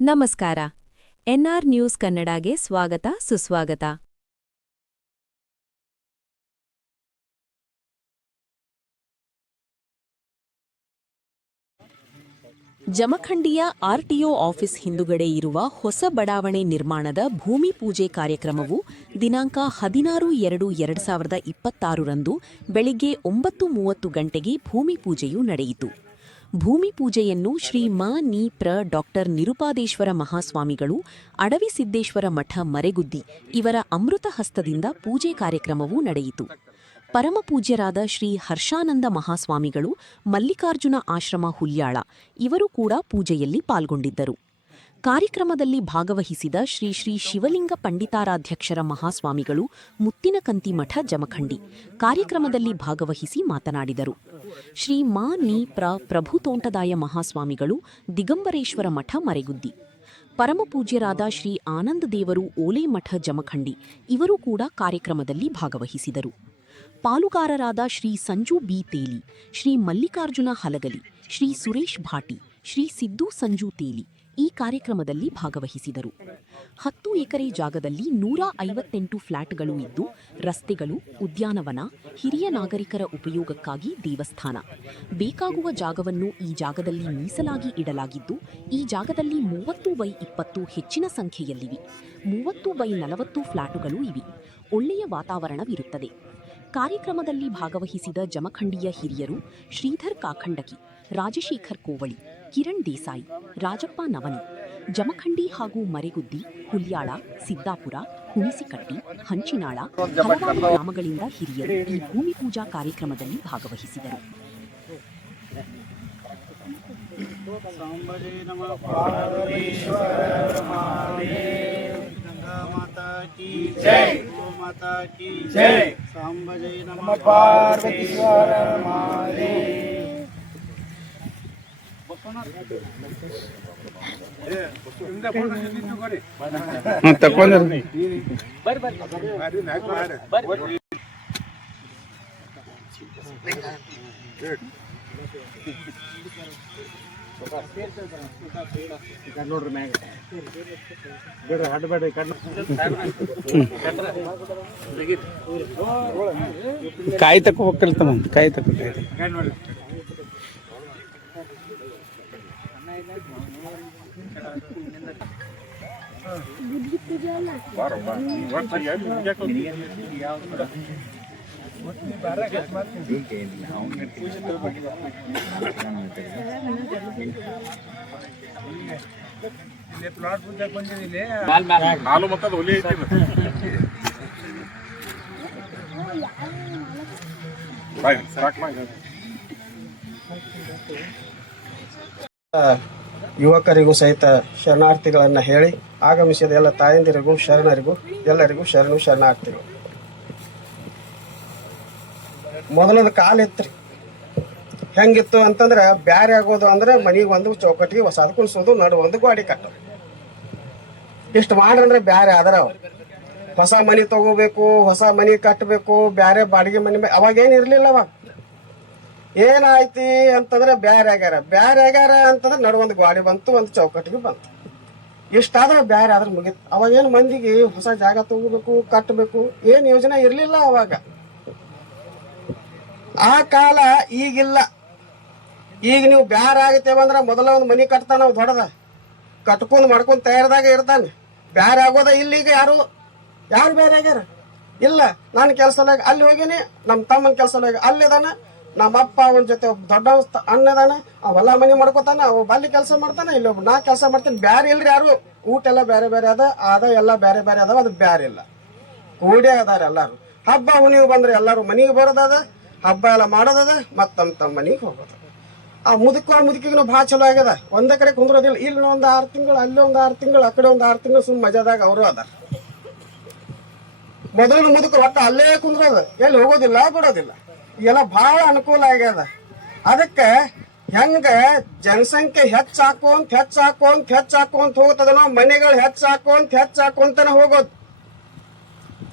ನಮಸ್ಕಾರ. N R news ಕನ್ನಡಗೆ ಸ್ವಾಗತ ಸುಸ್ವಾಗತ. ಜಮಖಂಡಿಯ ಆರ್ಟಿಒ ಆಫೀಸ್ ಹಿಂದುಗಡೆ ಇರುವ ಹೊಸ ಬಡಾವಣೆ ನಿರ್ಮಾಣದ ಭೂಮಿ ಪೂಜೆ ಕಾರ್ಯಕ್ರಮವು ದಿನಾಂಕ 16/2/2026 ಬೆಳಿಗ್ಗೆ 9:30 ಗಂಟೆಗೆ ಭೂಮಿ ಪೂಜೆಯು ನಡೆಯಿತು. ಭೂಮಿ ಪೂಜೆಯನ್ನು ಶ್ರೀ ಮಾ ನಿ ಪ್ರ ಡಾಕ್ಟರ್ ನಿರುಪಾದೇಶ್ವರ ಮಹಾಸ್ವಾಮಿಗಳು, ಅಡವಿ ಸಿದ್ದೇಶ್ವರ ಮಠ ಮರೆಗುದ್ದಿ ಇವರ ಅಮೃತ ಹಸ್ತದಿಂದ ಪೂಜೆ ಕಾರ್ಯಕ್ರಮವೂ ನಡೆಯಿತು. ಪರಮಪೂಜ್ಯರಾದ ಶ್ರೀ ಹರ್ಷಾನಂದ ಮಹಾಸ್ವಾಮಿಗಳು, ಮಲ್ಲಿಕಾರ್ಜುನ ಆಶ್ರಮ ಹುಲ್ಯಾಳ ಇವರು ಕೂಡ ಪೂಜೆಯಲ್ಲಿ ಪಾಲ್ಗೊಂಡಿದ್ದರು. ಕಾರ್ಯಕ್ರಮದಲ್ಲಿ ಭಾಗವಹಿಸಿದ ಶ್ರೀ ಶ್ರೀ ಶಿವಲಿಂಗ ಪಂಡಿತಾರಾಧ್ಯಕ್ಷರ ಮಹಾಸ್ವಾಮಿಗಳು, ಮುತ್ತಿನಕಂತಿ ಮಠ ಜಮಖಂಡಿ ಕಾರ್ಯಕ್ರಮದಲ್ಲಿ ಭಾಗವಹಿಸಿ ಮಾತನಾಡಿದರು. ಶ್ರೀ ಮಾ ನಿ ಪ್ರ ಪ್ರಭು ತೋಂಟದಾಯ ಮಹಾಸ್ವಾಮಿಗಳು, ದಿಗಂಬರೇಶ್ವರ ಮಠ ಮರೆಗುದ್ದಿ, ಪರಮಪೂಜ್ಯರಾದ ಶ್ರೀ ಆನಂದದೇವರು ಓಲೆ ಮಠ ಜಮಖಂಡಿ ಇವರು ಕೂಡ ಕಾರ್ಯಕ್ರಮದಲ್ಲಿ ಭಾಗವಹಿಸಿದರು. ಪಾಲುಗಾರರಾದ ಶ್ರೀ ಸಂಜು ಬಿ ತೇಲಿ, ಶ್ರೀ ಮಲ್ಲಿಕಾರ್ಜುನ ಹಲಗಲಿ, ಶ್ರೀ ಸುರೇಶ್ ಭಾಟಿ, ಶ್ರೀ ಸಿದ್ದು ಸಂಜು ತೇಲಿ ಈ ಕಾರ್ಯಕ್ರಮದಲ್ಲಿ ಭಾಗವಹಿಸಿದರು. 10 ಎಕರೆ ಜಾಗದಲ್ಲಿ 158 ಫ್ಲಾಟ್ಗಳು ಇದ್ದು, ರಸ್ತೆಗಳು, ಉದ್ಯಾನವನ, ಹಿರಿಯ ನಾಗರಿಕರ ಉಪಯೋಗಕ್ಕಾಗಿ ದೇವಸ್ಥಾನ, ಬೇಕಾಗುವ ಜಾಗವನ್ನು ಈ ಜಾಗದಲ್ಲಿ ಮೀಸಲಾಗಿ ಇಡಲಾಗಿದ್ದು, ಈ ಜಾಗದಲ್ಲಿ 30/20 ಹೆಚ್ಚಿನ ಸಂಖ್ಯೆಯಲ್ಲಿವೆ. 30/40 ಫ್ಲಾಟುಗಳು ಇವೆ. ಒಳ್ಳೆಯ ವಾತಾವರಣವಿರುತ್ತದೆ. ಕಾರ್ಯಕ್ರಮದಲ್ಲಿ ಭಾಗವಹಿಸಿದ ಜಮಖಂಡಿಯ ಹಿರಿಯರು ಶ್ರೀಧರ್ ಕಾಖಂಡಕಿ, ರಾಜಶೇಖರ್ ಕೋವಳಿ, ಕಿರಣ್ ದೇಸಾಯಿ, ರಾಜಪ್ಪ ನವನಿ, ಜಮಖಂಡಿ ಹಾಗೂ ಮರೆಗುದ್ದಿ, ಹುಲ್ಯಾಳ, ಸಿದ್ದಾಪುರ, ಹುಣಿಸಿಕಟ್ಟಿ, ಹಂಚಿನಾಳ ಹಲವಾರು ಗ್ರಾಮಗಳಿಂದ ಹಿರಿಯರು ಈ ಭೂಮಿ ಪೂಜಾ ಕಾರ್ಯಕ್ರಮದಲ್ಲಿ ಭಾಗವಹಿಸಿದರು. माता की जय, गौ माता की जय, सांबजय नमः पार्वतीश्वर महादेव. ನೋಡ್ರಿ ಮ್ಯಾಗ ಬಿಡ್ರಿ ಹಡ್ಬೇಡ್ರಿ ಕಾಯಿ ತಕ್ಕ ಹೋಗ್ತಿರ್ತಮ್ಮ ಕಾಯಿ ತಕ್ಕ ನೋಡ್ರಿ ಪ್ಲಾಟ್ ಪೂಜೆ ಬಂದಿದ್ದೀನಿ ಹಾಲು ಮತ್ತದ ಒಲಿ ಐತಿ. ಯುವಕರಿಗೂ ಸಹಿತ ಶರಣಾರ್ಥಿಗಳನ್ನು ಹೇಳಿ ಆಗಮಿಸಿದ ಎಲ್ಲ ತಾಯಂದಿರಿಗೂ ಶರಣರಿಗೂ ಎಲ್ಲರಿಗೂ ಶರಣಾರ್ಥಿಗಳು. ಮೊದಲದ ಕಾಲ ಇತ್ರಿ, ಹೆಂಗಿತ್ತು ಅಂತಂದ್ರೆ ಬ್ಯಾರೆ ಆಗೋದು ಅಂದ್ರೆ ಮನಿಗೆ ಒಂದು ಚೌಕಟ್ಟಿಗೆ ಹೊಸದು ಕುಣಿಸೋದು, ನಡು ಒಂದು ಗಾಡಿ ಕಟ್ಟೋದು, ಇಷ್ಟು ಮಾಡ್ರಂದ್ರೆ ಬ್ಯಾರೆ ಆದ್ರ ಹೊಸ ಮನಿ ತಗೋಬೇಕು, ಹೊಸ ಮನಿ ಕಟ್ಟಬೇಕು, ಬ್ಯಾರೆ ಬಾಡಿಗೆ ಮನಿ ಅವಾಗೇನು ಇರ್ಲಿಲ್ಲ. ಅವಾಗ ಏನಾಯ್ತಿ ಅಂತಂದ್ರೆ ಬ್ಯಾರೆ ಆಗ್ಯಾರ ಅಂತಂದ್ರೆ ನಡು ಒಂದು ಗಾಡಿ ಬಂತು, ಒಂದು ಚೌಕಟ್ಟಿಗೆ ಬಂತು, ಇಷ್ಟಾದ್ರೆ ಬ್ಯಾರೆ ಆದ್ರೆ ಮುಗಿತು. ಅವಾಗೇನು ಮಂದಿಗೆ ಹೊಸ ಜಾಗ ತಗೋಬೇಕು, ಕಟ್ಟಬೇಕು ಏನ್ ಯೋಜನೆ ಇರ್ಲಿಲ್ಲ ಅವಾಗ. ಆ ಕಾಲ ಈಗಿಲ್ಲ. ಈಗ ನೀವು ಬ್ಯಾರ ಆಗತ್ತೇವಂದ್ರ ಮೊದಲ ಒಂದು ಮನಿ ಕಟ್ತಾನ, ನಾವು ದೊಡ್ಡದ ಕಟ್ಕೊಂಡ್ ಮಾಡ್ಕೊಂಡ್ ತಯಾರದಾಗ ಇರ್ತಾನೆ. ಬ್ಯಾರೆ ಆಗೋದ ಇಲ್ಲ. ಈಗ ಯಾರು ಬೇರೆ ಆಗ್ಯಾರ ಇಲ್ಲ. ನಾನು ಕೆಲಸದಾಗ ಅಲ್ಲಿ ಹೋಗಿನಿ, ನಮ್ಮ ತಮ್ಮನ ಕೆಲಸದಾಗ ಅಲ್ಲಿದಾನ, ನಮ್ಮ ಅಪ್ಪ ಅವನ ಜೊತೆ ಒಬ್ಬ ದೊಡ್ಡ ಅಣ್ಣದಾನ, ಅವೆಲ್ಲ ಮನಿ ಮಾಡ್ಕೋತಾನ, ಅವ ಬಲ್ಲಿ ಕೆಲಸ ಮಾಡ್ತಾನ, ಇಲ್ಲೊಬ್ಬ ನಾ ಕೆಲಸ ಮಾಡ್ತೀನಿ. ಬ್ಯಾರೆ ಇಲ್ರಿ ಯಾರು. ಊಟ ಎಲ್ಲ ಬೇರೆ ಬೇರೆ ಅದ ಎಲ್ಲ ಬೇರೆ ಬೇರೆ ಅದಾವ. ಅದು ಬ್ಯಾರೆ ಇಲ್ಲ, ಕೂಡೇ ಅದಾರ ಎಲ್ಲಾರು. ಹಬ್ಬ ಹುಣಿವು ಬಂದ್ರೆ ಎಲ್ಲಾರು ಮನಿಗೆ ಬರೋದದ, ಹಬ್ಬ ಎಲ್ಲ ಮಾಡೋದದ, ಮತ್ತ ತಮ್ಮ ಮನಿಗೆ ಹೋಗೋದ. ಆ ಮುದುಕಿಗೂ ಭಾಳ ಚಲೋ ಆಗ್ಯದ. ಒಂದೇ ಕಡೆ ಕುಂದ್ರೋದಿಲ್ಲ. ಇಲ್ಲಿ ಒಂದು 6 ತಿಂಗಳು, ಅಲ್ಲಿ ಒಂದು 6 ತಿಂಗಳು, ಆ ಕಡೆ ಒಂದು 6 ತಿಂಗಳು ಸುಮ್ ಮಜಾದಾಗ ಅವರು ಅದಾರ. ಮೊದಲಿನ ಮುದುಕರು ಒಟ್ಟ ಅಲ್ಲೇ ಕುಂದ್ರೋದು, ಎಲ್ಲಿ ಹೋಗೋದಿಲ್ಲ ಬಿಡೋದಿಲ್ಲ. ಎಲ್ಲ ಭಾಳ ಅನುಕೂಲ ಆಗ್ಯದ. ಅದಕ್ಕೆ ಹೆಂಗ ಜನಸಂಖ್ಯೆ ಹೆಚ್ಚಾಕೊಂತ ಹೋಗ್ತದನೋ ಮನೆಗಳು ಹೆಚ್ಚಾಕೊಂತಾನೆ ಹೋಗೋದು.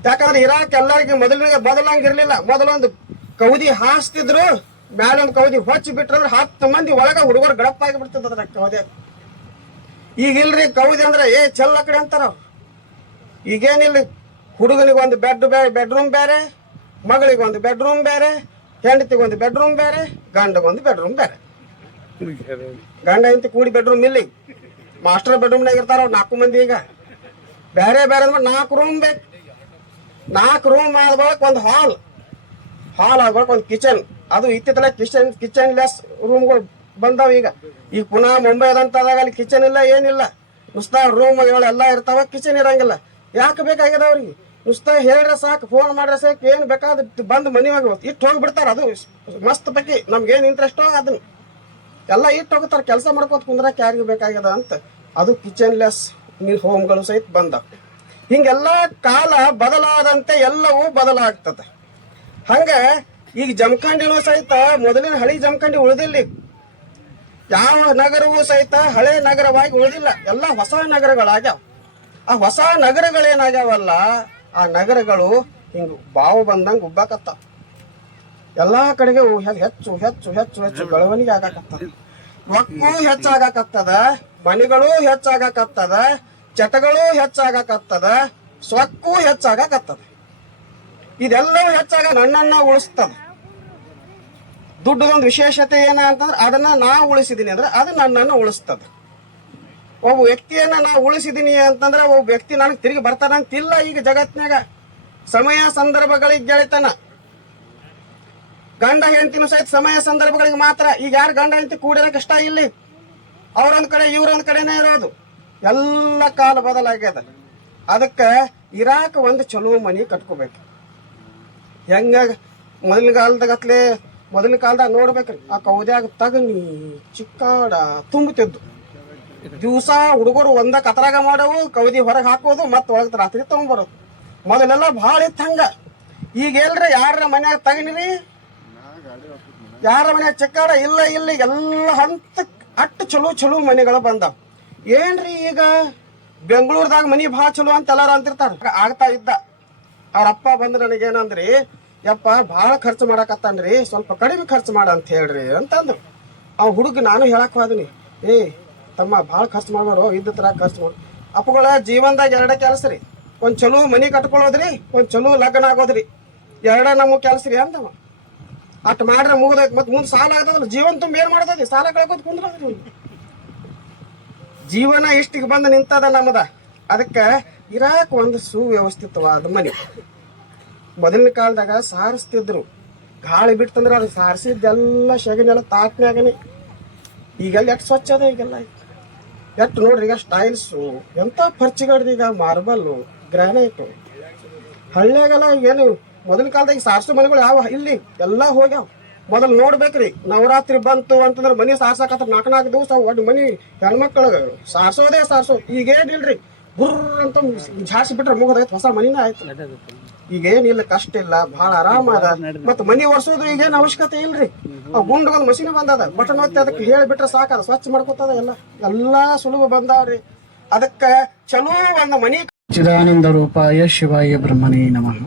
ಯಾಕಂದ್ರೆ ಇರಾಕ ಎಲ್ಲರಿಗೆ ಮೊದಲಂಗ ಇರ್ಲಿಲ್ಲ. ಮೊದಲೊಂದು ಕೌದಿ ಹಾಸ್ತಿದ್ರು, ಮ್ಯಾಲೊಂದು ಕೌದಿ ಹೊಚ್ಚಿ ಬಿಟ್ರಂದ್ರೆ 10 ಮಂದಿ ಒಳಗ ಹುಡುಗರು ಗಡಪ್ಪ ಆಗಿಬಿಡ್ತದ ಕೌದಿ. ಈಗ ಇಲ್ರಿ ಕೌದಿ ಅಂದ್ರೆ ಚೆಲ್ಲ ಕಡೆ ಅಂತಾರ. ಈಗೇನಿಲ್ಲ, ಹುಡುಗನಿಗೆ ಒಂದು ಬೆಡ್ರೂಮ್ ಬೇರೆ, ಮಗಳಿಗೊಂದು ಬೆಡ್ರೂಮ್ ಬೇರೆ, ಹೆಂಡತಿಗೊಂದು ಬೆಡ್ರೂಮ್ ಬೇರೆ, ಗಂಡಗೊಂದು ಬೆಡ್ರೂಮ್ ಬೇರೆ. ಗಂಡ ಹೆಂಡತಿ ಕೂಡಿ ಬೆಡ್ರೂಮ್ ಇಲ್ಲಿ ಮಾಸ್ಟರ್ ಬೆಡ್ರೂಮ್ನಾಗ ಇರ್ತಾರ ಅವ್ರು 4 ಮಂದಿ. ಈಗ ಬೇರೆ ಬೇರೆ ಅಂದ್ರೆ 4 ರೂಮ್ ಬೇಕು. 4 ರೂಮ್ ಆದ ಬಳಕ ಒಂದು ಹಾಲ್ ಆದ ಬಳಕ ಒಂದು ಕಿಚನ್. ಅದು ಇತ್ತಿತ್ತಲ ಕಿಚನ್ ಲೆಸ್ ರೂಮ್ಗಳು ಬಂದಾವ. ಈಗ ಪುನಃ ಮುಂಬೈದಂತಾದಾಗ ಅಲ್ಲಿ ಕಿಚನ್ ಇಲ್ಲ, ಏನಿಲ್ಲ, ನುಸ್ತಾ ರೂಮ್ಗಳು ಎಲ್ಲ ಇರ್ತಾವ, ಕಿಚನ್ ಇರಂಗಿಲ್ಲ. ಯಾಕೆ ಬೇಕಾಗ್ಯದ ಅವ್ರಿಗೆ? ನುಸ್ತಾ ಹೇಳ್ರೆ ಸಾಕು, ಫೋನ್ ಮಾಡ್ರೆ ಸಾಕು, ಏನು ಬೇಕಾದ ಬಂದು ಮನೆಯಾಗ ಇಟ್ಟು ಹೋಗ್ಬಿಡ್ತಾರ. ಅದು ಮಸ್ತ್ ಬಗ್ಗೆ ನಮ್ಗೇನು ಇಂಟ್ರೆಸ್ಟೋ ಅದನ್ನ ಎಲ್ಲ ಇಟ್ಟು ಹೋಗ್ತಾರೆ. ಕೆಲಸ ಮಾಡ್ಕೋತ ಕುಂದ್ರಕ್ಕೆ ಯಾರಿಗೂ ಬೇಕಾಗ್ಯದ ಅಂತ ಅದು ಕಿಚನ್ ಲೆಸ್ ಹೋಮ್ಗಳು ಸಹಿತ ಬಂದಾವ. ಹಿಂಗೆಲ್ಲ ಕಾಲ ಬದಲಾದಂತೆ ಎಲ್ಲವೂ ಬದಲಾಗ್ತದೆ. ಹಂಗ ಈಗ ಜಮಖಂಡಿನೂ ಸಹಿತ ಮೊದಲಿನ ಹಳಿ ಜಮಖಂಡಿ ಉಳಿದಿಲ್ಲ. ಯಾವ ನಗರವೂ ಸಹಿತ ಹಳೆ ನಗರವಾಗಿ ಉಳಿದಿಲ್ಲ, ಎಲ್ಲ ಹೊಸ ನಗರಗಳಾಗ್ಯಾವ. ಆ ಹೊಸ ನಗರಗಳೇನಾಗ್ಯಾವಲ್ಲ, ಆ ನಗರಗಳು ಹಿಂಗ ಬಾವು ಬಂದಂಗ ಉಬ್ಬಾಕತ್ತಾವ. ಎಲ್ಲಾ ಕಡೆಗೆ ಹೆಚ್ಚು ಹೆಚ್ಚು ಹೆಚ್ಚು ಹೆಚ್ಚು ಬೆಳವಣಿಗೆ ಆಗಾಕತ್ತದ. ರೊಕ್ಕೂ ಹೆಚ್ಚಾಗಕತ್ತದ, ಮನೆಗಳು ಹೆಚ್ಚಾಗಕತ್ತದ, ಚಟಗಳು ಹೆಚ್ಚಾಗಕತ್ತದ, ಸ್ವಕ್ಕೂ ಹೆಚ್ಚಾಗಕತ್ತದ. ಇದೆಲ್ಲವೂ ಹೆಚ್ಚಾಗ ನನ್ನನ್ನ ಉಳಿಸ್ತದ. ದುಡ್ಡದೊಂದು ವಿಶೇಷತೆ ಏನ ಅಂತಂದ್ರೆ ಅದನ್ನ ನಾ ಉಳಿಸಿದೀನಿ ಅಂದ್ರೆ ಅದು ನನ್ನನ್ನು ಉಳಿಸ್ತದ. ಒಬ್ಬ ವ್ಯಕ್ತಿಯನ್ನ ನಾ ಉಳಿಸಿದೀನಿ ಅಂತಂದ್ರೆ ಒಬ್ಬ ವ್ಯಕ್ತಿ ನನಗೆ ತಿರುಗಿ ಬರ್ತಾನಂತಿಲ್ಲ. ಈಗ ಜಗತ್ನಾಗ ಸಮಯ ಸಂದರ್ಭಗಳಿಗೆ ಗೆಳೆತನ, ಗಂಡ ಹೆಂಡತಿನೂ ಸಹಿತ ಸಮಯ ಸಂದರ್ಭಗಳಿಗೆ ಮಾತ್ರ. ಈಗ ಯಾರು ಗಂಡ ಹೆಂಡತಿ ಕೂಡಿರಕ್ಕೆ ಇಷ್ಟ ಇಲ್ಲಿ, ಅವ್ರೊಂದ್ ಕಡೆ ಇವ್ರೊಂದ್ ಕಡೆನೇ ಇರೋದು. ಎಲ್ಲ ಕಾಲ ಬದಲಾಗ್ಯದ. ಅದಕ್ಕೆ ಇರಾಕ ಒಂದು ಚಲೋ ಮನಿ ಕಟ್ಕೋಬೇಕು. ಹೆಂಗ ಮೊದಲಿನ ಕಾಲದಾಗ ನೋಡ್ಬೇಕ್ರಿ, ಆ ಕೌದ್ಯಾಗ ತಗನಿ ಚಿಕ್ಕಾಡ ತುಂಬುತ್ತಿದ್ದು. ದಿವಸ ಹುಡುಗರು ಒಂದ ಕತರಾಗ ಮಾಡವು, ಕೌದಿ ಹೊರಗೆ ಹಾಕೋದು, ಮತ್ತೆ ಒಳಗ ರಾತ್ರಿ ತಗೊಂಡ್ಬರೋದು. ಮೊದಲೆಲ್ಲ ಭಾಳ ಇತ್ತು ಹಂಗ. ಈಗ ಎಲ್ರಿ ಯಾರ ಮನ್ಯಾಗ ತಗನಿರಿ, ಯಾರ ಮನ್ಯಾಗ ಚಿಕ್ಕಾಡ ಇಲ್ಲ. ಎಲ್ಲ ಹಂತ ಅಟ್ಟು ಚಲೋ ಮನೆಗಳು ಬಂದಾವ. ಏನ್ರಿ ಈಗ ಬೆಂಗಳೂರದಾಗ ಮನಿ ಭಾಳ ಚಲೋ ಅಂತ ಎಲ್ಲಾರು ಅಂತಿರ್ತಾರ. ಆಗ್ತಾ ಇದ್ದ ಅವ್ರ ಅಪ್ಪ ಬಂದ್ರೆ ನನಗೇನಂದ್ರಿ, ಯಪ್ಪ ಭಾಳ ಖರ್ಚು ಮಾಡಕತ್ತಾನ್ರಿ, ಸ್ವಲ್ಪ ಕಡಿಮೆ ಖರ್ಚು ಮಾಡ ಅಂತ ಹೇಳ್ರಿ ಅಂತಂದ್ರು. ಅವ್ ಹುಡುಗ ನಾನು ಹೇಳಕ್ ಹೋದನಿ, ತಮ್ಮ ಭಾಳ ಖರ್ಚು ಮಾಡ್ಬಾರೋ, ಇದ್ದ ತರ ಖರ್ಚು ಮಾಡು. ಅಪ್ಪಗಳ ಜೀವನದಾಗ 2 ಕೆಲಸ ರೀ, ಒಂದ್ ಚಲೋ ಮನಿ ಕಟ್ಕೊಳ್ಳೋದ್ರಿ, ಒಂದ್ ಚಲೋ ಲಗ್ನ ಆಗೋದ್ರಿ. 2 ನಮಗ್ ಕೆಲಸ ರೀ ಅಂತವ. ಅಟ್ ಮಾಡ್ರೆ ಮುಗಿದೈತಿ. ಮತ್ ಮುಂದ್ ಸಾಲ ಆಗದಲ್ಲ, ಜೀವನ ತುಂಬ ಏನ್ ಮಾಡತೈತಿ? ಸಾಲ ಕಳ್ಕೋತ ಕುಂದ್ರೋದ್ರಿ. ಜೀವನ ಇಷ್ಟಿಗೆ ಬಂದು ನಿಂತದ ನಮ್ಮದ. ಅದಕ್ಕೆ ಇರಾಕ ಒಂದು ಸುವ್ಯವಸ್ಥಿತವಾದ ಮನೆ. ಮೊದಲಿನ ಕಾಲದಾಗ ಸಾರಿಸ್ತಿದ್ರು, ಗಾಳಿ ಬಿಡ್ತಂದ್ರೆ ಅದು ಸಾರಿಸಿದ್ದೆಲ್ಲ ಶಗನೆಲ್ಲ ತಾಟ್ನ್ಯಾಗನೆ. ಈಗೆಲ್ಲ ಎಷ್ಟು ಸ್ವಚ್ಛ ಅದ, ಈಗೆಲ್ಲ ಎಷ್ಟು ನೋಡ್ರಿ. ಈಗ ಸ್ಟೈಲ್ಸು ಎಂತ ಫರ್ಚಿಗಡ್ದು, ಈಗ ಮಾರ್ಬಲ್ಲು, ಗ್ರಾನೈಟು. ಹಳ್ಳಿಯಾಗೆಲ್ಲ ಏನು ಮೊದಲಿನ ಕಾಲದಾಗ ಸಾರಿಸೋ ಮನೆಗಳು ಯಾವ ಇಲ್ಲಿ ಎಲ್ಲ ಹೋಗ್ಯಾವ. ಮೊದಲು ನೋಡ್ಬೇಕ್ರಿ, ನವರಾತ್ರಿ ಬಂತು ಅಂತಂದ್ರೆ ಮನಿ ಸಾರ್ಸಕತ್ತ 4 ದಿವಸ ಒಟ್ಟು ಮನಿ ಹೆಣ್ಮಕ್ಳು ಸಾರ್ಸೋದು. ಈಗೇನಿಲ್ರಿ, ಬುರ್ರ ಅಂತ ಜಾಸ್ತಿ ಬಿಟ್ರೆ ಮುಗಿದೈತೆ, ಹೊಸ ಮನಿನ ಆಯ್ತು. ಈಗೇನಿಲ್ಲ, ಕಷ್ಟ ಇಲ್ಲ, ಭಾಳ ಆರಾಮ ಅದ. ಮತ್ತೆ ಮನಿ ಒರ್ಸೋದು ಈಗೇನು ಅವಶ್ಯಕತೆ ಇಲ್ರಿ. ಗುಂಡ್ಗೊಂದು ಮಷೀನ್ ಬಂದದ, ಬಟನ್ ಒತ್ತಿ ಅದಕ್ಕೆ ಹೇಳಿಬಿಟ್ರೆ ಸಾಕದ, ಸ್ವಚ್ಛ ಮಾಡ್ಕೊತದ. ಎಲ್ಲ ಸುಲಭ ಬಂದಾವ್ರಿ. ಅದಕ್ಕೆ ಚಲೋ ಒಂದು ಮನಿ. ಚಿದಾನಂದ ರೂಪಾಯ ಶಿವಾಯ ಬ್ರಹ್ಮಣೇ ನಮಃ.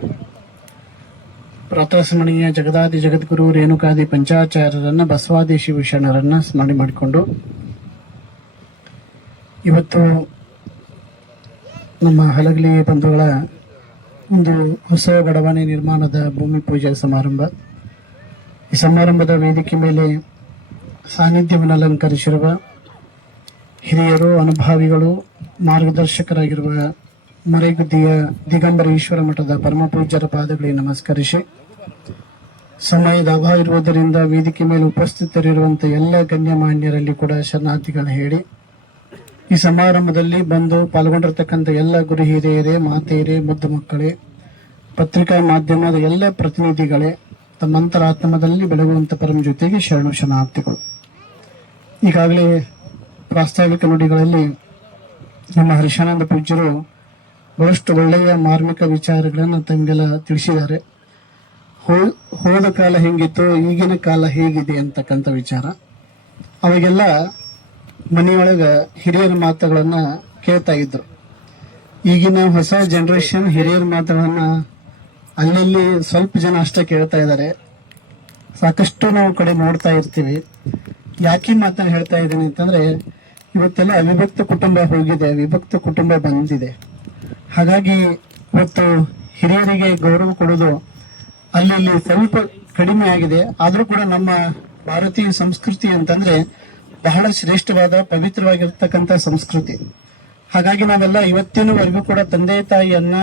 ಪ್ರಾತಸ್ಮರಣೀಯ ಜಗದಾದಿ ಜಗದ್ಗುರು ರೇಣುಕಾದಿ ಪಂಚಾಚಾರ್ಯರನ್ನ, ಬಸವಾದಿ ಶಿವಶರಣರನ್ನ ಸ್ಮರಣೆ ಮಾಡಿಕೊಂಡು ಇವತ್ತು ನಮ್ಮ ಹಲಗಲಿ ಬಂಧುಗಳ ಒಂದು ಹೊಸ ಬಡಾವಣೆ ನಿರ್ಮಾಣದ ಭೂಮಿ ಪೂಜೆ ಸಮಾರಂಭ. ಈ ಸಮಾರಂಭದ ವೇದಿಕೆ ಮೇಲೆ ಸಾನ್ನಿಧ್ಯವನ್ನು ಅಲಂಕರಿಸಿರುವ ಹಿರಿಯರು, ಅನುಭಾವಿಗಳು, ಮಾರ್ಗದರ್ಶಕರಾಗಿರುವ ಮರೆಗುದ್ದಿಯ ದಿಗಂಬರ ಈಶ್ವರ ಮಠದ ಪರಮ ಪೂಜ್ಯರ ಪಾದಗಳಿಗೆ ನಮಸ್ಕರಿಸಿ, ಸಮಯದ ಅಭಾವ ಇರುವುದರಿಂದ ವೇದಿಕೆ ಮೇಲೆ ಉಪಸ್ಥಿತರಿರುವಂತಹ ಎಲ್ಲ ಗಣ್ಯಮಾನ್ಯರಲ್ಲಿ ಕೂಡ ಶರಣಾರ್ಥಿಗಳು ಹೇಳಿ, ಈ ಸಮಾರಂಭದಲ್ಲಿ ಬಂದು ಪಾಲ್ಗೊಂಡಿರ್ತಕ್ಕಂಥ ಎಲ್ಲ ಗುರು ಹಿರಿಯರೇ, ಮಾತೆಯರೇ, ಮುದ್ದು ಮಕ್ಕಳೇ, ಪತ್ರಿಕಾ ಮಾಧ್ಯಮದ ಎಲ್ಲ ಪ್ರತಿನಿಧಿಗಳೇ, ತಮ್ಮ ಅಂತರಾತ್ಮದಲ್ಲಿ ಬೆಳಗುವಂತ ಪರಮ ಜೊತೆಗೆ ಶರಣಾರ್ಥಿಗಳು. ಈಗಾಗಲೇ ಪ್ರಾಸ್ತಾವಿಕ ನುಡಿಗಳಲ್ಲಿ ನಮ್ಮ ಹರ್ಷಾನಂದ ಪೂಜ್ಯರು ಬಹಳಷ್ಟು ಒಳ್ಳೆಯ ಮಾರ್ಮಿಕ ವಿಚಾರಗಳನ್ನು ತಮಗೆಲ್ಲ ತಿಳಿಸಿದ್ದಾರೆ. ಹೋದ ಕಾಲ ಹೆಂಗಿತ್ತು, ಈಗಿನ ಕಾಲ ಹೇಗಿದೆ ಅಂತಕ್ಕಂಥ ವಿಚಾರ. ಅವಾಗೆಲ್ಲ ಮನೆಯೊಳಗ ಹಿರಿಯರ ಮಾತುಗಳನ್ನ ಕೇಳ್ತಾ ಇದ್ರು. ಈಗಿನ ಹೊಸ ಜನರೇಷನ್ ಹಿರಿಯರ ಮಾತುಗಳನ್ನ ಅಲ್ಲಲ್ಲಿ ಸ್ವಲ್ಪ ಜನ ಅಷ್ಟೇ ಕೇಳ್ತಾ ಇದ್ದಾರೆ. ಸಾಕಷ್ಟು ನಾವು ಕಡೆ ನೋಡ್ತಾ ಇರ್ತೀವಿ. ಯಾಕೆ ಮಾತನ್ನ ಹೇಳ್ತಾ ಇದ್ದೀನಿ ಅಂತಂದ್ರೆ, ಇವತ್ತೆಲ್ಲ ಅವಿಭಕ್ತ ಕುಟುಂಬ ಹೋಗಿದೆ, ವಿಭಕ್ತ ಕುಟುಂಬ ಬಂದಿದೆ. ಹಾಗಾಗಿ ಇವತ್ತು ಹಿರಿಯರಿಗೆ ಗೌರವ ಕೊಡೋದು ಅಲ್ಲಿ ಸ್ವಲ್ಪ ಕಡಿಮೆ ಆಗಿದೆ. ಆದರೂ ಕೂಡ ನಮ್ಮ ಭಾರತೀಯ ಸಂಸ್ಕೃತಿ ಅಂತಂದ್ರೆ ಬಹಳ ಶ್ರೇಷ್ಠವಾದ ಪವಿತ್ರವಾಗಿರ್ತಕ್ಕಂಥ ಸಂಸ್ಕೃತಿ. ಹಾಗಾಗಿ ನಾವೆಲ್ಲ ಇವತ್ತಿನವರೆಗೂ ಕೂಡ ತಂದೆ ತಾಯಿಯನ್ನ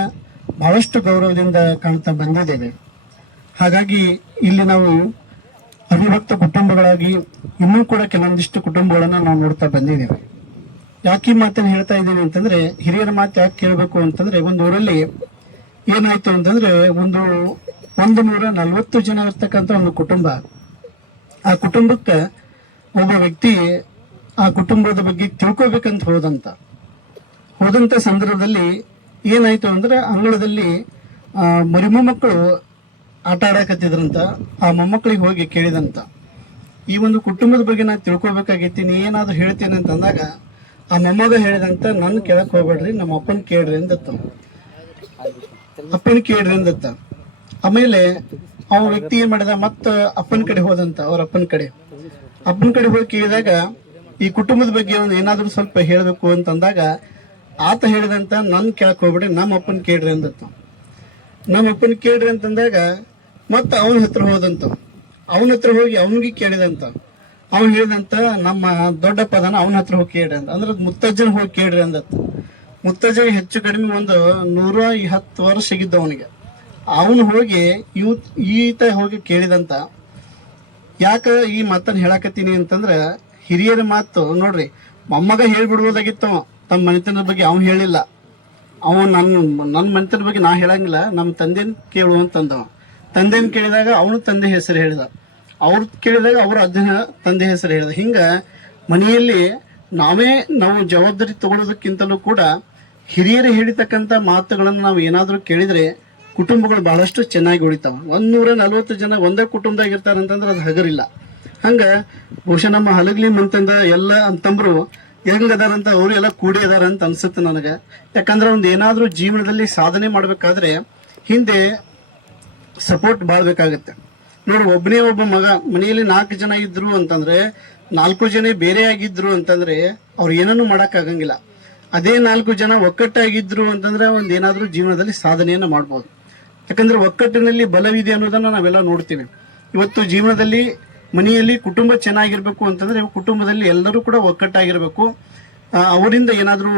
ಬಹಳಷ್ಟು ಗೌರವದಿಂದ ಕಾಣ್ತಾ ಬಂದಿದ್ದೇವೆ. ಹಾಗಾಗಿ ಇಲ್ಲಿ ನಾವು ಅವಿಭಕ್ತ ಕುಟುಂಬಗಳಾಗಿ ಇನ್ನೂ ಕೂಡ ಕೆಲವೊಂದಿಷ್ಟು ಕುಟುಂಬಗಳನ್ನ ನಾವು ನೋಡ್ತಾ ಬಂದಿದ್ದೇವೆ. ಯಾಕೆ ಈ ಮಾತನ್ನು ಹೇಳ್ತಾ ಇದ್ದೀನಿ ಅಂತಂದ್ರೆ, ಹಿರಿಯರ ಮಾತು ಯಾಕೆ ಕೇಳಬೇಕು ಅಂತಂದ್ರೆ, ಒಂದು ಊರಲ್ಲಿ ಏನಾಯ್ತು ಅಂತಂದ್ರೆ, 140 ಜನ ಇರ್ತಕ್ಕಂಥ ಒಂದು ಕುಟುಂಬ. ಆ ಕುಟುಂಬಕ್ಕೆ ಒಬ್ಬ ವ್ಯಕ್ತಿ ಆ ಕುಟುಂಬದ ಬಗ್ಗೆ ತಿಳ್ಕೊಬೇಕಂತ ಹೋದಂತ ಸಂದರ್ಭದಲ್ಲಿ ಏನಾಯ್ತು ಅಂದ್ರೆ, ಅಂಗಳದಲ್ಲಿ ಮರಿಮೊಮ್ಮಕ್ಕಳು ಆಟ ಆಡಕತ್ತಿದ್ರಂತ. ಆ ಮೊಮ್ಮಕ್ಕಳಿಗೆ ಹೋಗಿ ಕೇಳಿದಂತ, ಈ ಒಂದು ಕುಟುಂಬದ ಬಗ್ಗೆ ನಾನು ತಿಳ್ಕೊಬೇಕಾಗೈತಿ, ನೀ ಏನಾದ್ರು ಹೇಳ್ತೇನೆ ಅಂತ ಅಂದಾಗ ಆ ಮೊಮ್ಮಗ ಹೇಳಿದಂತ, ನನ್ನ ಕೇಳಕ್ ಹೋಗ್ಬೇಡ್ರಿ, ನಮ್ಮ ಅಪ್ಪನ ಕೇಳ್ರಿ ಅಂದತ್ತ. ಅಪ್ಪನ ಕೇಳ್ರಿ ಅಂದತ್ತ. ಆಮೇಲೆ ಅವ ವ್ಯಕ್ತಿ ಏನ್ ಮಾಡಿದ, ಮತ್ತ ಅಪ್ಪನ ಕಡೆ ಹೋದಂತ. ಅವ್ರ ಅಪ್ಪನ ಕಡೆ ಹೋಗಿ ಕೇಳಿದಾಗ, ಈ ಕುಟುಂಬದ ಬಗ್ಗೆ ಒಂದು ಏನಾದ್ರು ಸ್ವಲ್ಪ ಹೇಳ್ಬೇಕು ಅಂತಂದಾಗ ಆತ ಹೇಳಿದಂತ, ನನ್ ಕೇಳಕ್ ಹೋಗ್ಬೇಡ್ರಿ, ನಮ್ಮ ಅಪ್ಪನ ಕೇಳ್ರಿ ಅಂದತ್ತ. ನಮ್ಮ ಅಪ್ಪನ ಕೇಳ್ರಿ ಅಂತಂದಾಗ ಮತ್ತ ಅವನ ಹತ್ರ ಹೋದಂತ. ಅವನ ಹತ್ರ ಹೋಗಿ ಅವನಿಗೆ ಕೇಳಿದಂತ. ಅವ್ನು ಹೇಳಿದಂತ, ನಮ್ಮ ದೊಡ್ಡಪ್ಪದನ ಅವನ ಹತ್ರ ಹೋಗಿ ಕೇಳ್ರಿ ಅಂತ. ಅಂದ್ರೆ ಮುತ್ತಜ್ಜನ ಹೋಗಿ ಕೇಳ್ರಿ ಅಂದತ್ತ. ಮುತ್ತಜ್ಜ ಹೆಚ್ಚು ಕಡಿಮೆ ಒಂದು 110 ವರ್ಷ ಸಿಗಿದ್ದ ಅವನಿಗೆ. ಅವನು ಹೋಗಿ ಈತ ಹೋಗಿ ಕೇಳಿದಂತ. ಯಾಕ ಈ ಮಾತನ್ನ ಹೇಳಾಕತ್ತೀನಿ ಅಂತಂದ್ರ, ಹಿರಿಯರ ಮಾತು ನೋಡ್ರಿ, ಮೊಮ್ಮಗ ಹೇಳ್ಬಿಡ್ಬೋದಾಗಿತ್ತು ತಮ್ಮ ಮನೆತನದ ಬಗ್ಗೆ. ಅವ್ನು ಹೇಳಿಲ್ಲ. ಅವನು ನನ್ನ ಮನೆತನದ ಬಗ್ಗೆ ನಾ ಹೇಳಂಗಿಲ್ಲ, ನಮ್ಮ ತಂದೆನ ಕೇಳು ಅಂತಂದವ. ತಂದೆನ ಕೇಳಿದಾಗ ಅವನು ತಂದೆ ಹೆಸರು ಹೇಳಿದ, ಅವ್ರು ಕೇಳಿದಾಗ ಅವ್ರ ಅಜ್ಜನ ತಂದೆ ಹೆಸರು ಹೇಳಿದ. ಹಿಂಗ ಮನೆಯಲ್ಲಿ ನಾವು ಜವಾಬ್ದಾರಿ ತಗೊಳ್ಳೋದಕ್ಕಿಂತಲೂ ಕೂಡ ಹಿರಿಯರು ಹೇಳಿತಕ್ಕಂಥ ಮಾತುಗಳನ್ನು ನಾವು ಏನಾದರೂ ಕೇಳಿದ್ರೆ ಕುಟುಂಬಗಳು ಬಹಳಷ್ಟು ಚೆನ್ನಾಗಿ ಉಳಿತಾವ. 140 ಜನ ಒಂದೇ ಕುಟುಂಬದಾಗ ಇರ್ತಾರಂತಂದ್ರೆ ಅದು ಹಗರಿಲ್ಲ. ಹಂಗ ಬಹುಶಃ ನಮ್ಮ ಹಲಗಲಿ ಮಂತಂದ ಎಲ್ಲ ಅಂತಂಬ್ರು ಹೆಂಗದಾರಂತ ಅವ್ರು ಎಲ್ಲ ಕೂಡಿ ಅದಾರ ಅಂತ ಅನ್ಸುತ್ತೆ ನನಗೆ. ಯಾಕಂದ್ರೆ ಒಂದು ಏನಾದ್ರೂ ಜೀವನದಲ್ಲಿ ಸಾಧನೆ ಮಾಡ್ಬೇಕಾದ್ರೆ ಹಿಂದೆ ಸಪೋರ್ಟ್ ಬಾಳ್ಬೇಕಾಗತ್ತೆ. ನೋಡಿ, ಒಬ್ಬನೇ ಒಬ್ಬ ಮಗ ಮನೆಯಲ್ಲಿ 4 ಜನ ಇದ್ರು ಅಂತಂದ್ರೆ, 4 ಜನ ಬೇರೆ ಆಗಿದ್ರು ಅಂತಂದ್ರೆ ಅವ್ರು ಏನನ್ನೂ ಮಾಡಕ್ ಆಗಂಗಿಲ್ಲ. ಅದೇ 4 ಜನ ಒಕ್ಕಟ್ಟಾಗಿದ್ರು ಅಂತಂದ್ರೆ ಒಂದೇನಾದ್ರೂ ಜೀವನದಲ್ಲಿ ಸಾಧನೆಯನ್ನ ಮಾಡ್ಬೋದು. ಯಾಕಂದ್ರೆ ಒಕ್ಕಟ್ಟಿನಲ್ಲಿ ಬಲವಿದೆ ಅನ್ನೋದನ್ನ ನಾವೆಲ್ಲ ನೋಡ್ತೀವಿ. ಇವತ್ತು ಜೀವನದಲ್ಲಿ ಮನೆಯಲ್ಲಿ ಕುಟುಂಬ ಚೆನ್ನಾಗಿರ್ಬೇಕು ಅಂತಂದ್ರೆ ಕುಟುಂಬದಲ್ಲಿ ಎಲ್ಲರೂ ಕೂಡ ಒಕ್ಕಟ್ಟಾಗಿರ್ಬೇಕು. ಅವರಿಂದ ಏನಾದ್ರೂ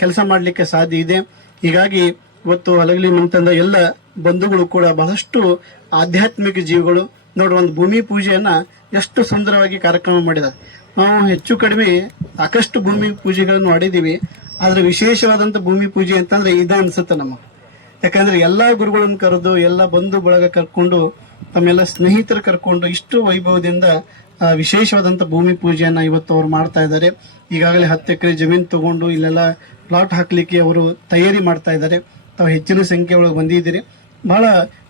ಕೆಲಸ ಮಾಡ್ಲಿಕ್ಕೆ ಸಾಧ್ಯ ಇದೆ. ಹೀಗಾಗಿ ಇವತ್ತು ಹಲಗಲಿ ಮಂತಂದ ಎಲ್ಲ ಬಂಧುಗಳು ಕೂಡ ಬಹಳಷ್ಟು ಆಧ್ಯಾತ್ಮಿಕ ಜೀವಿಗಳು. ನೋಡಿ, ಒಂದು ಭೂಮಿ ಪೂಜೆಯನ್ನ ಎಷ್ಟು ಸುಂದರವಾಗಿ ಕಾರ್ಯಕ್ರಮ ಮಾಡಿದ್ದಾರೆ. ನಾವು ಹೆಚ್ಚು ಕಡಿಮೆ ಸಾಕಷ್ಟು ಭೂಮಿ ಪೂಜೆಗಳನ್ನು ಮಾಡಿದೀವಿ. ಆದ್ರೆ ವಿಶೇಷವಾದಂತ ಭೂಮಿ ಪೂಜೆ ಅಂತಂದ್ರೆ ಇದ ಅನ್ಸುತ್ತೆ ನಮಗೆ. ಯಾಕಂದ್ರೆ ಎಲ್ಲಾ ಗುರುಗಳನ್ನು ಕರೆದು, ಎಲ್ಲ ಬಂಧು ಬಳಗ ಕರ್ಕೊಂಡು, ತಮ್ಮೆಲ್ಲ ಸ್ನೇಹಿತರು ಕರ್ಕೊಂಡು ಇಷ್ಟು ವೈಭವದಿಂದ ವಿಶೇಷವಾದಂತ ಭೂಮಿ ಪೂಜೆಯನ್ನ ಇವತ್ತು ಅವ್ರು ಮಾಡ್ತಾ ಇದ್ದಾರೆ. ಈಗಾಗಲೇ 10 ಎಕರೆ ಜಮೀನು ತಗೊಂಡು ಇಲ್ಲೆಲ್ಲ ಪ್ಲಾಟ್ ಹಾಕ್ಲಿಕ್ಕೆ ಅವರು ತಯಾರಿ ಮಾಡ್ತಾ ಇದ್ದಾರೆ. ತಾವು ಹೆಚ್ಚಿನ ಸಂಖ್ಯೆ ಒಳಗೆ ಬಂದಿದ್ದೀರಿ. ಬಹಳ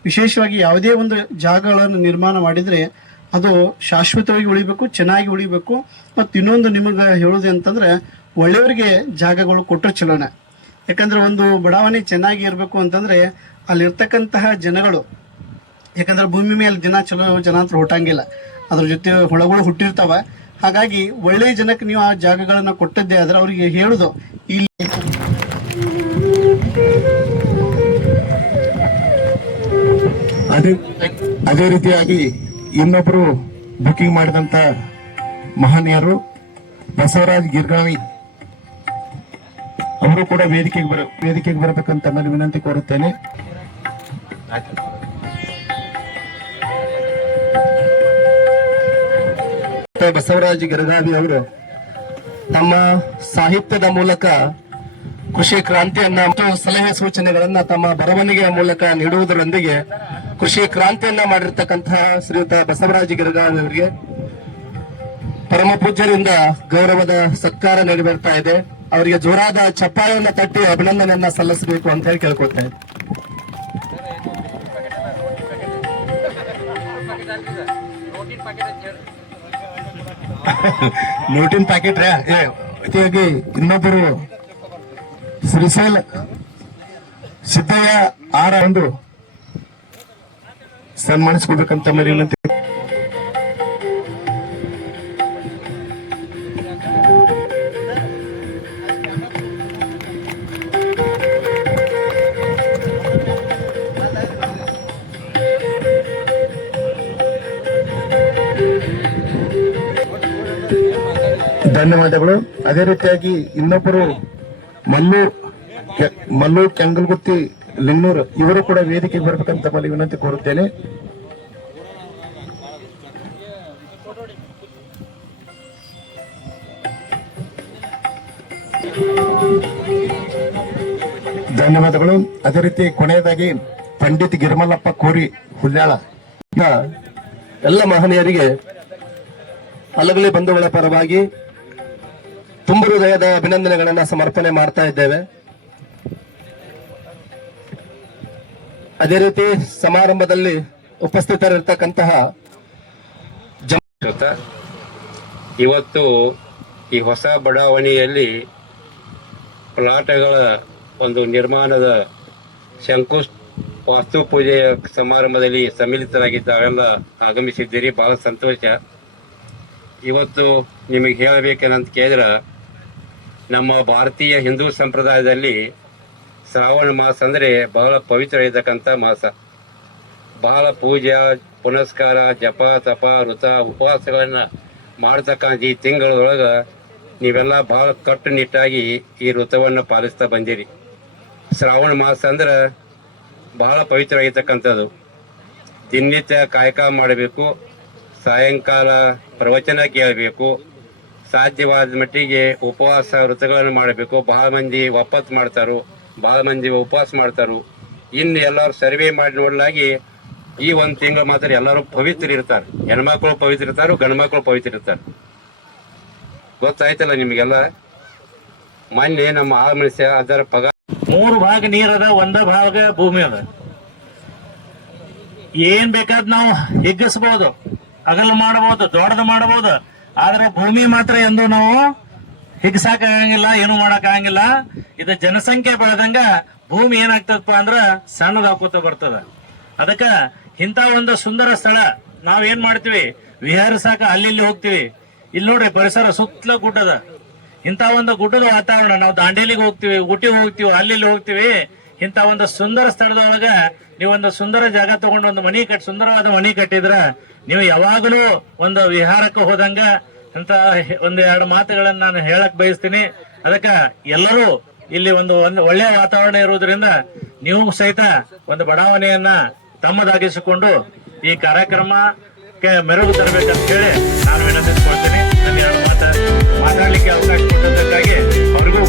ವಿಶೇಷವಾಗಿ ಯಾವುದೇ ಒಂದು ಜಾಗಗಳನ್ನು ನಿರ್ಮಾಣ ಮಾಡಿದ್ರೆ ಅದು ಶಾಶ್ವತವಾಗಿ ಉಳಿಬೇಕು, ಚೆನ್ನಾಗಿ ಉಳಿಬೇಕು. ಮತ್ತು ಇನ್ನೊಂದು ನಿಮಗೆ ಹೇಳೋದು ಅಂತಂದ್ರೆ, ಒಳ್ಳೆಯವರಿಗೆ ಜಾಗಗಳು ಕೊಟ್ಟರೆ ಚಲೋನೆ. ಯಾಕಂದ್ರೆ ಒಂದು ಬಡಾವಣೆ ಚೆನ್ನಾಗಿ ಇರಬೇಕು ಅಂತಂದ್ರೆ ಅಲ್ಲಿರ್ತಕ್ಕಂತಹ ಜನಗಳು, ಯಾಕಂದ್ರೆ ಭೂಮಿ ಮೇಲೆ ದಿನ ಚಲೋ ಜನ ಅಂತ ಹುಟ್ಟಂಗಿಲ್ಲ, ಅದ್ರ ಜೊತೆ ಹುಳಗಳು ಹುಟ್ಟಿರ್ತಾವ. ಹಾಗಾಗಿ ಒಳ್ಳೆಯ ಜನಕ್ಕೆ ನೀವು ಆ ಜಾಗಗಳನ್ನ ಕೊಟ್ಟದ್ದೇ ಆದ್ರೆ ಅವರಿಗೆ ಹೇಳುದು ಇಲ್ಲಿ ಅದೇ ರೀತಿಯಾಗಿ ಇನ್ನೊಬ್ರು ಬುಕಿಂಗ್ ಮಾಡಿದಂತ ಮಹನೀಯರು ಬಸವರಾಜ್ ಗಿರ್ಗಾವಿ ಅವರು ಕೂಡ ವೇದಿಕೆಗೆ ಬರಬೇಕಂತ ನಾನು ವಿನಂತಿ ಕೋರುತ್ತೇನೆ. ಬಸವರಾಜ್ ಗಿರ್ಗಾವಿ ಅವರು ತಮ್ಮ ಸಾಹಿತ್ಯದ ಮೂಲಕ ಕೃಷಿ ಕ್ರಾಂತಿಯನ್ನ ಮತ್ತು ಸಲಹೆ ಸೂಚನೆಗಳನ್ನ ತಮ್ಮ ಬರವಣಿಗೆಯ ಮೂಲಕ ನೀಡುವುದರೊಂದಿಗೆ ಕೃಷಿ ಕ್ರಾಂತಿಯನ್ನ ಮಾಡಿರ್ತಕ್ಕಂತಹ ಶ್ರೀಯುತ ಬಸವರಾಜ ಗಿರ್ಗಾವಿ ಅವರಿಗೆ ಪರಮ ಪೂಜ್ಯರಿಂದ ಗೌರವದ ಸತ್ಕಾರ ನೀಡಿ ಬರ್ತಾ ಇದೆ. ಅವರಿಗೆ ಜೋರಾದ ಚಪ್ಪಾಳೆಯನ್ನ ತಟ್ಟಿ ಅಭಿನಂದನೆಯನ್ನ ಸಲ್ಲಿಸಬೇಕು ಅಂತ ಹೇಳಿ ಕೇಳ್ಕೊಳ್ತಾ ಇದ್ದೆ. ನೋಟಿನ ಪ್ಯಾಕೆಟ್ ರೀತಿಯಾಗಿ ಇನ್ನೊಬ್ಬರು ಶ್ರೀಶೈಲ ಸಿದ್ದಯ್ಯ ಆರ ಒಂದು ಸನ್ಮಾನಿಸ್ಕೊಳ್ಬೇಕಂತ ಮರಿ ವಿನಂತಿ. ಧನ್ಯವಾದಗಳು. ಅದೇ ರೀತಿಯಾಗಿ ಇನ್ನೊಬ್ಬರು ಮಲ್ಲು ಕೆಂಗಲ್ಗುತ್ತಿ ಲಿಂಗನೂರು ಇವರು ಕೂಡ ವೇದಿಕೆಗೆ ಬರ್ಬೇಕಂತ ತಮ್ಮಲ್ಲಿ ವಿನಂತಿ ಕೋರುತ್ತೇನೆ. ಧನ್ಯವಾದಗಳು. ಅದೇ ರೀತಿ ಕೊನೆಯದಾಗಿ ಪಂಡಿತ್ ಗಿರಿಮಲ್ಲಪ್ಪ ಕೋರಿ ಹುಲ್ಯಾಳ ಎಲ್ಲ ಮಹನೀಯರಿಗೆ ಅಲಗಲಿ ಬಂಧುಗಳ ಪರವಾಗಿ ತುಂಬ ಹೃದಯದ ಅಭಿನಂದನೆಗಳನ್ನ ಸಮರ್ಪಣೆ ಮಾಡ್ತಾ ಇದ್ದೇವೆ. ಅದೇ ರೀತಿ ಸಮಾರಂಭದಲ್ಲಿ ಉಪಸ್ಥಿತರಿರ್ತಕ್ಕಂತಹ ಇವತ್ತು ಈ ಹೊಸ ಬಡಾವಣೆಯಲ್ಲಿ ಪ್ಲಾಟ್ಗಳ ಒಂದು ನಿರ್ಮಾಣದ ವಾಸ್ತು ಪೂಜೆಯ ಸಮಾರಂಭದಲ್ಲಿ ಸಮ್ಮಿಲಿತರಾಗಿದ್ದಾರೆಲ್ಲ ಆಗಮಿಸಿದ್ದೀರಿ, ಬಹಳ ಸಂತೋಷ. ಇವತ್ತು ನಿಮಗೆ ಹೇಳಬೇಕೇನಂತ ಕೇಳಿದ್ರೆ, ನಮ್ಮ ಭಾರತೀಯ ಹಿಂದೂ ಸಂಪ್ರದಾಯದಲ್ಲಿ ಶ್ರಾವಣ ಮಾಸ ಅಂದರೆ ಬಹಳ ಪವಿತ್ರ ಇರತಕ್ಕಂಥ ಮಾಸ. ಬಹಳ ಪೂಜೆ ಪುನಸ್ಕಾರ, ಜಪ ತಪ ವೃತ ಉಪವಾಸಗಳನ್ನು ಮಾಡತಕ್ಕಂಥ ಈ ತಿಂಗಳೊಳಗೆ ನೀವೆಲ್ಲ ಬಹಳ ಕಟ್ಟುನಿಟ್ಟಾಗಿ ಈ ವೃತವನ್ನು ಪಾಲಿಸ್ತಾ ಬಂದಿರಿ. ಶ್ರಾವಣ ಮಾಸ ಅಂದ್ರೆ ಬಹಳ ಪವಿತ್ರವಾಗಿರ್ತಕ್ಕಂಥದ್ದು. ದಿನನಿತ್ಯ ಕಾಯಕ ಮಾಡಬೇಕು, ಸಾಯಂಕಾಲ ಪ್ರವಚನ ಕೇಳಬೇಕು, ಸಾಧ್ಯವಾದ ಮಟ್ಟಿಗೆ ಉಪವಾಸ ವೃತಗಳನ್ನು ಮಾಡಬೇಕು. ಬಹಳ ಮಂದಿ ಒಪ್ಪತ್ತು ಮಾಡ್ತಾರೋ, ಬಹಳ ಮಂದಿ ಉಪವಾಸ ಮಾಡ್ತಾರೋ. ಇನ್ನು ಎಲ್ಲರೂ ಸರ್ವೆ ಮಾಡಿ ನೋಡಲಾಗಿ ಈ ಒಂದು ತಿಂಗಳು ಮಾತ್ರ ಎಲ್ಲರೂ ಪವಿತ್ರ ಇರ್ತಾರೆ. ಹೆಣ್ಮಕ್ಳು ಪವಿತ್ರ ಇರ್ತಾರೋ, ಗಂಡು ಮಕ್ಕಳು ಪವಿತ್ರ ಇರ್ತಾರೆ. ಗೊತ್ತಾಯ್ತಲ್ಲ ನಿಮಗೆಲ್ಲ. ಮೊನ್ನೆ ನಮ್ಮ ಆಳ ಮನುಷ್ಯ ಅದರ ಪಗಾರ 3 ಭಾಗ ನೀರದ, 1 ಭಾಗ ಭೂಮಿ ಅದ. ಏನ್ ಬೇಕಾದ್ ನಾವು ಹಿಗ್ಗಿಸಬಹುದು, ಅಗಲ ಮಾಡಬಹುದು, ದೊಡ್ಡದು ಮಾಡಬಹುದು. ಆದ್ರೆ ಭೂಮಿ ಮಾತ್ರ ಎಂದು ನಾವು ಹಿಗ್ಸಾಕ ಆಗಂಗಿಲ್ಲ, ಏನು ಮಾಡಕ್ ಆಗಂಗಿಲ್ಲ. ಇದು ಜನಸಂಖ್ಯೆ ಬೆಳೆದಂಗ ಭೂಮಿ ಏನಾಗ್ತದಪ್ಪ ಅಂದ್ರ ಸಣ್ಣದಾಕೋತ ಬರ್ತದ. ಅದಕ್ಕ ಇಂಥ ಒಂದು ಸುಂದರ ಸ್ಥಳ ನಾವೇನ್ ಮಾಡ್ತೀವಿ, ವಿಹಾರಿಸಾಕ ಅಲ್ಲಿ ಹೋಗ್ತೀವಿ. ಇಲ್ಲಿ ನೋಡ್ರಿ ಪರಿಸರ ಸುತ್ತಲ ಗುಡ್ಡದ. ಇಂಥ ಒಂದು ಗುಡ್ಡದ ವಾತಾವರಣ, ನಾವು ದಾಂಡೇಲಿಗೆ ಹೋಗ್ತೀವಿ, ಊಟಿಗೆ ಹೋಗ್ತೀವಿ, ಅಲ್ಲಿ ಹೋಗ್ತೀವಿ. ಇಂಥ ಒಂದು ಸುಂದರ ಸ್ಥಳದೊಳಗ ನೀವೊಂದು ಸುಂದರ ಜಾಗ ತಗೊಂಡು ಒಂದು ಸುಂದರವಾದ ಮನಿ ಕಟ್ಟಿದ್ರ ನೀವು ಯಾವಾಗಲೂ ಒಂದು ವಿಹಾರಕ್ಕೆ ಹೋದಂಗ ಅಂತ 1-2 ಮಾತುಗಳನ್ನ ನಾನು ಹೇಳಕ್ ಬಯಸ್ತೀನಿ. ಅದಕ್ಕ ಎಲ್ಲರೂ ಇಲ್ಲಿ ಒಂದು ಒಳ್ಳೆಯ ವಾತಾವರಣ ಇರುವುದರಿಂದ ನೀವು ಸಹಿತ ಒಂದು ಬಡಾವಣೆಯನ್ನ ತಮ್ಮದಾಗಿಸಿಕೊಂಡು ಈ ಕಾರ್ಯಕ್ರಮಕ್ಕೆ ಮೆರುಗು ತರಬೇಕಂತ ಹೇಳಿ ನಾನು ವಿನಂತಿಸಿಕೊಳ್ತೀನಿ. ನನ್ನ 2 ಮಾತಾಡ್ಲಿಕ್ಕೆ ಅವಕಾಶ ಕೊಟ್ಟದಕ್ಕಾಗಿ ಅವರಿಗೂ